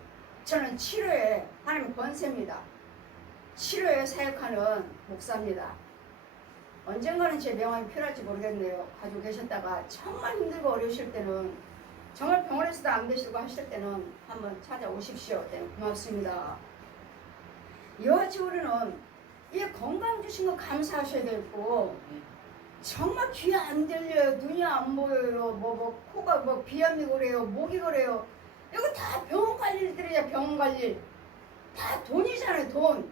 저는 치료에 하나님 권세입니다. 치료에 사역하는 목사입니다. 언젠가는 제 명함이 필요할지 모르겠네요. 가지고 계셨다가 정말 힘들고 어려우실 때는 정말 병원에서도 안 되시고 하실 때는 한번 찾아오십시오. 네, 고맙습니다. 이와 같이 우리는 이 건강 주신 거 감사하셔야 되고 정말 귀 안 들려요. 눈이 안 보여요. 코가 비염이 그래요. 목이 그래요. 이거 다 병원 갈 일들이야. 병원 갈 일. 다 돈이잖아요. 돈.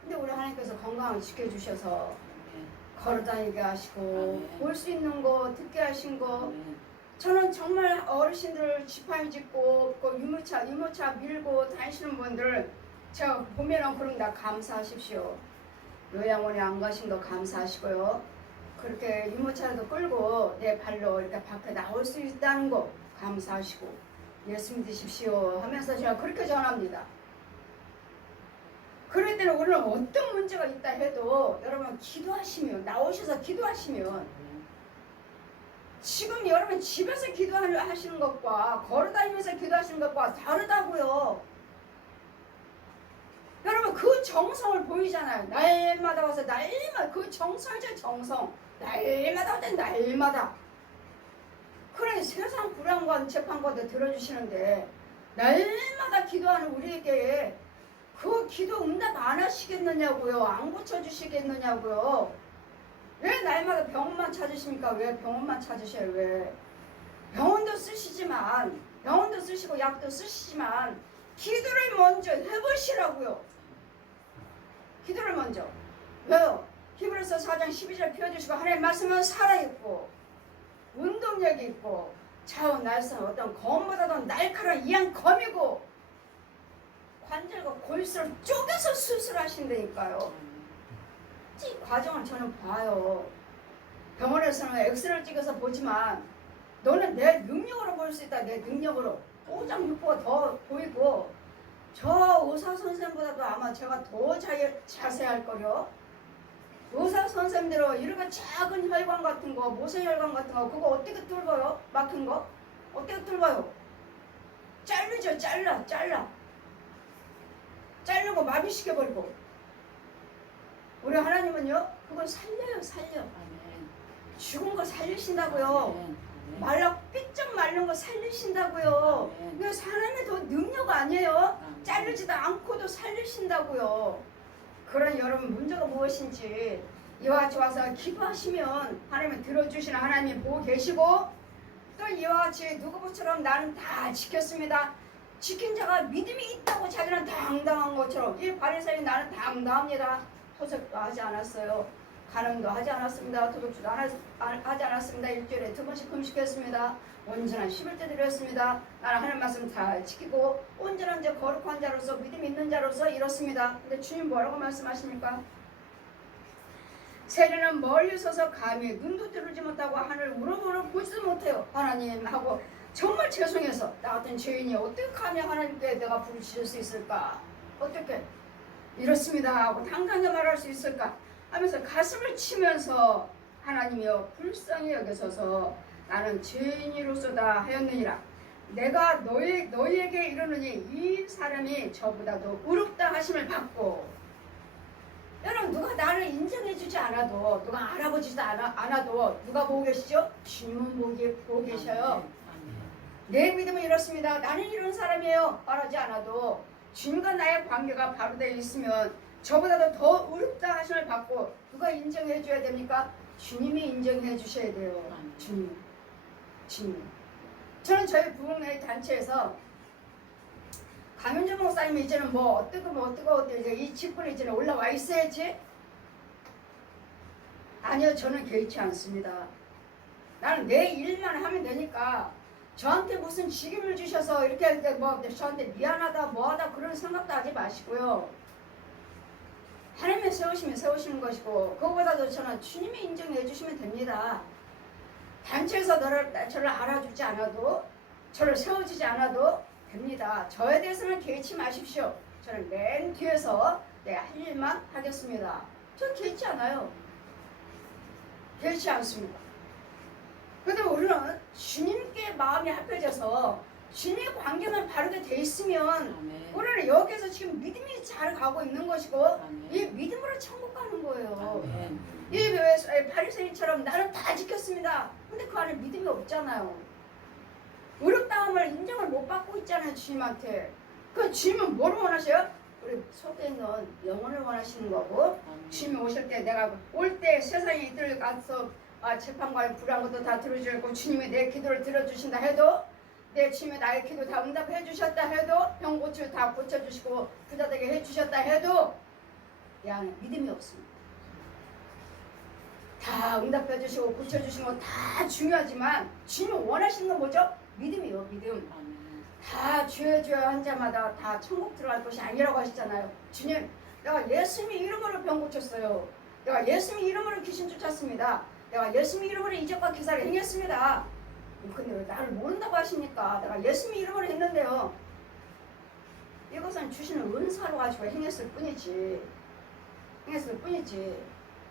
근데 우리 하나님께서 건강을 지켜주셔서 걸어다니게 하시고 볼 수 있는 거 듣게 하신 거. 저는 정말 어르신들 지팡이 짚고 유모차 밀고 다니시는 분들 제가 보면은 그런다. 감사하십시오. 요양원에 안 가신 거 감사하시고요. 그렇게 유모차라도 끌고 내 발로 이렇게 밖에 나올 수 있다는 거 감사하시고 예수 믿으십시오 하면서 제가 그렇게 전합니다. 그럴 때는 우리는 어떤 문제가 있다 해도 여러분 기도하시면 나오셔서 기도하시면 지금 여러분 집에서 기도하시는 것과 걸어다니면서 기도하시는 것과 다르다고요. 여러분 그 정성을 보이잖아요. 날마다 와서 날마다 그 정성이죠. 정성. 날마다 왔다 날마다. 그래 세상 불안과 재판과도 들어주시는데 날마다 기도하는 우리에게 그 기도 응답 안 하시겠느냐고요. 안 고쳐주시겠느냐고요. 왜 날마다 병원만 찾으십니까? 왜 병원만 찾으셔요? 왜? 병원도 쓰시고 약도 쓰시지만 기도를 먼저 해보시라고요. 기도를 먼저. 왜요? 히브리서 4장 12절 펴주시고 하나님의 말씀은 살아있고 운동력이 있고 좌우 날선 어떤 검보다도 날카로운 이한 검이고 관절과 골수를 쪼개서 수술하신다니까요. 이 과정을 저는 봐요. 병원에서는 엑스레이를 찍어서 보지만 너는 내 능력으로 볼 수 있다. 내 능력으로. 5.6보가 더 보이고 저 의사 선생님보다도 아마 제가 더 자세할 거요. 의사 선생님들은 이렇게 작은 혈관 같은 거, 모세혈관 같은 거 그거 어떻게 뚫어요? 막힌 거? 어떻게 뚫어요? 자르죠. 자르고 마비시켜버리고. 우리 하나님은요 그걸 살려요. 죽은 거 살리신다고요. 삐쩍 마른 거 살리신다고요. 이거 사람의 더 능력 아니에요. 자르지도 않고도 살리신다고요. 그런 여러분 문제가 무엇인지 이와 같이 와서 기도하시면 하나님은 들어주시는 하나님 보고 계시고 또 이와 같이 누구처럼 나는 다 지켰습니다. 지킨 자가 믿음이 있다고 자기는 당당한 것처럼 이 바리새인 나는 당당합니다. 토색도 하지 않았어요. 간음도 하지 않았습니다. 도둑질도 하지 않았습니다. 일주일에 2번씩 금식했습니다. 온전한 11대 드렸습니다. 나는 하나님 말씀 잘 지키고 온전한 자 거룩한 자로서 믿음 있는 자로서 이렇습니다. 근데 주님 뭐라고 말씀하십니까? 세리는 멀리 서서 감히 눈도 뜨르지 못하고 하늘 우러러러 보지도 못해요. 하나님 하고 정말 죄송해서 나 같은 죄인이 어떻게 감히 하나님께 내가 부르실 수 있을까? 어떻게 이렇습니다 하고 당당하게 말할 수 있을까? 하면서 가슴을 치면서 하나님이여 불쌍히 여기소서 나는 죄인이로서다 하였느니라. 내가 너희에게 이르노니 이 사람이 저보다도 의롭다 하심을 받고. 여러분, 누가 나를 인정해주지 않아도, 누가 알아보지도 않아도 누가 보고 계시죠? 주님은 보고 계셔요. 내 믿음은 이렇습니다. 나는 이런 사람이에요. 말하지 않아도 주님과 나의 관계가 바로 되어 있으면 저보다도 더 의롭다 하심을 받고. 누가 인정해 줘야 됩니까? 주님이 인정해 주셔야 돼요. 주님. 저는 저희 부흥회 단체에서 강윤주 목사님이 이제는 뭐 어떻고 이제 이 직분에 이제는 올라와 있어야지. 아니요, 저는 개의치 않습니다. 나는 내 일만 하면 되니까 저한테 무슨 직임을 주셔서 이렇게 뭐 저한테 미안하다 뭐하다 그런 생각도 하지 마시고요. 하나님이 세우시면 세우시는 것이고, 그거보다도 저는 주님이 인정해 주시면 됩니다. 단체에서 저를 알아주지 않아도, 저를 세워주지 않아도 됩니다. 저에 대해서는 개의치 마십시오. 저는 맨 뒤에서 내 할 일만 하겠습니다. 저 개의치 않아요. 개의치 않습니다. 그런데 우리는 주님께 마음이 합해져서 주님의 관계만 바르게 돼 있으면 우리는 여기서 지금 믿음이 잘 가고 있는 것이고, 이 믿음으로 천국 가는 거예요. 이 바리새인처럼 나는 다 지켰습니다. 근데 그 안에 믿음이 없잖아요. 의롭다함을 인정을 못 받고 있잖아요, 주님한테. 그 주님은 뭘 원하셔요? 우리 속에 있는 영혼을 원하시는 거고, 주님이 오실 때, 내가 올 때 세상에 이들 가서 재판관이 불한 것도 다 들어주고, 주님이 내 기도를 들어주신다 해도, 내 주님이 나의 기도 다 응답해 주셨다 해도, 병 고쳐 다 고쳐주시고 부자 되게 해주셨다 해도 이 안에 믿음이 없습니다. 다 응답해 주시고 고쳐주시는 거 다 중요하지만 주님이 원하시는 건 뭐죠? 믿음이요, 믿음. 다 죄 한 자마다 다 천국 들어갈 것이 아니라고 하시잖아요. 주님, 내가 예수님 이름으로 병 고쳤어요. 내가 예수님 이름으로 귀신 쫓았습니다. 내가 예수님 이름으로 이적과 기사를 행했습니다. 근데 왜 나를 모른다고 하십니까? 내가 예수님 이름으로 했는데요. 이것은 주시는 은사로 가지고 행했을 뿐이지.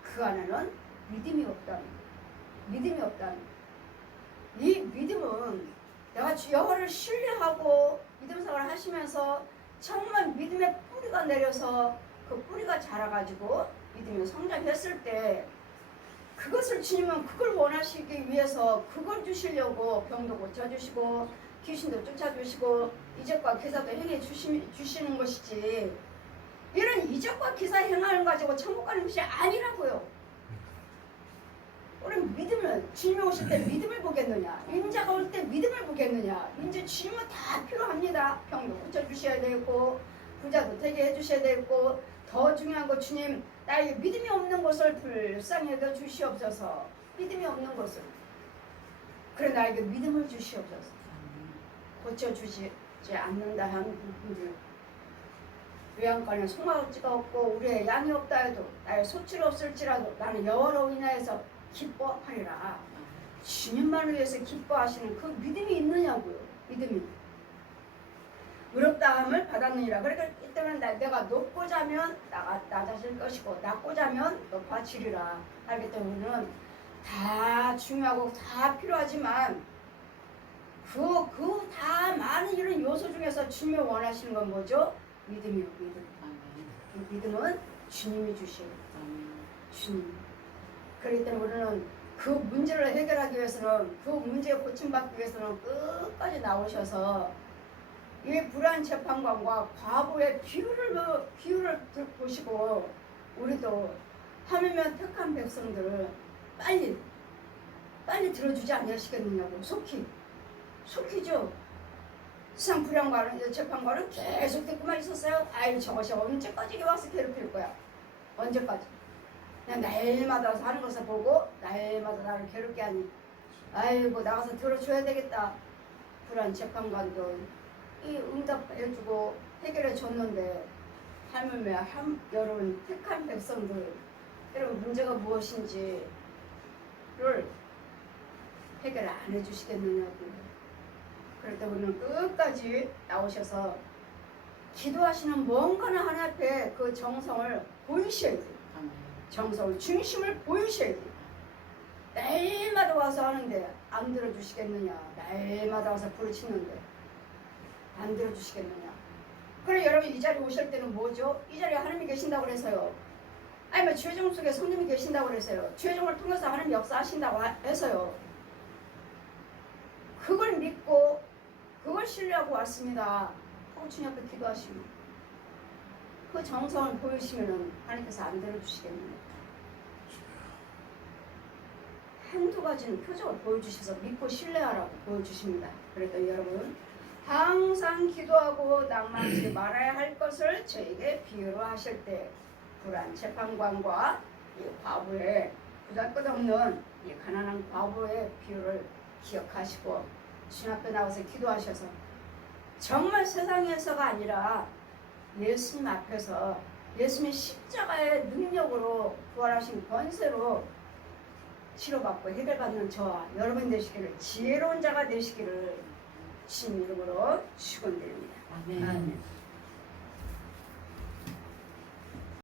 그 안에는 믿음이 없다는. 이 믿음은 내가 여호와를 신뢰하고 믿음 생활을 하시면서 정말 믿음의 뿌리가 내려서 그 뿌리가 자라가지고 믿음이 성장했을 때, 그것을 주님은 그걸 원하시기 위해서 그걸 주시려고 병도 고쳐주시고 귀신도 쫓아주시고 이적과 기사도 행해 주시는 것이지, 이런 이적과 기사 행하는 거 가지고 천국 가는 것이 아니라고요. 우리 믿음을, 주님이 오실 때 믿음을 보겠느냐, 인자가 올 때 믿음을 보겠느냐. 이제 주님은 다 필요합니다. 병도 고쳐주셔야 되고 부자도 되게 해주셔야 되고, 더 중요한 거, 주님 나에게 믿음이 없는 것을 불쌍히 여겨 주시옵소서. 믿음이 없는 것을, 그래 나에게 믿음을 주시옵소서. 고쳐주지 않는다 하는 분들, 외양간에 송아지가 없고 우리의 양이 없다 해도, 나의 소출이 없을지라도 나는 여호와로 인하여서 기뻐하리라. 주님만을 위해서 기뻐하시는 그 믿음이 있느냐고요. 믿음이. 의롭다함을 받았느니라. 그러니까 이때는 내가 높고 자면 낮아질 것이고 낮고 자면 높아지리라. 알기 때문에 다 중요하고 다 필요하지만 그 다 많은 이런 요소 중에서 주님이 원하시는 건 뭐죠? 믿음이요, 믿음. 그 믿음은 주님이 주시고, 주님. 그렇기 때문에 우리는 그 문제를 해결하기 위해서는, 그 문제에 고침받기 위해서는 끝까지 나오셔서 이 불안 재판관과 과부의 비유를 보시고, 우리도 하물며 택한 백성들을 빨리 들어주지 아니하시겠느냐고. 속히죠. 세상 불안과는, 재판관은 계속 듣고만 있었어요. 아이, 저것이 언제까지 와서 괴롭힐 거야. 언제까지. 그냥 날마다 와서 하는 것을 보고 날마다 나를 괴롭게 하니, 아이고 나가서 들어줘야 되겠다. 불안 재판관도 이 응답해주고 해결해 줬는데, 하물며 여러분 택한 백성들, 여러분 문제가 무엇인지를 해결 안 해주시겠느냐고. 그럴 때 우리는 끝까지 나오셔서 기도하시는 뭔가나 하나 앞에 그 정성을 보이셔야 돼요. 정성을, 중심을 보이셔야 돼요. 날마다 와서 하는데 안 들어주시겠느냐. 날마다 와서 부르치는데 안 들어주시겠느냐. 그럼 여러분 이 자리에 오실 때는 뭐죠? 이 자리에 하나님이 계신다고 그래서요. 아니 뭐 죄종 속에 성령이 계신다고 그래서요. 죄종을 통해서 하나님 역사하신다고 해서요. 그걸 믿고 그걸 신뢰하고 왔습니다. 하고 주님 앞에 기도하시면 그 정성을 보이시면은 하나님께서 안 들어주시겠느냐. 한두 가지는 표정을 보여주셔서 믿고 신뢰하라고 보여주십니다. 그러니까 여러분 항상 기도하고 낭만하지 말아야 할 것을 저에게 비유로 하실 때 불안 재판관과 이 과부의 부잘것없는 이 가난한 과부의 비유를 기억하시고 주님 앞에 나와서 기도하셔서 정말 세상에서가 아니라 예수님 앞에서 예수님의 십자가의 능력으로 부활하신 권세로 치료받고 해결받는 저와 여러분 되시기를 지혜로운 자가 되시기를 주님 이름으로 축원드립니다. 아멘. 아멘.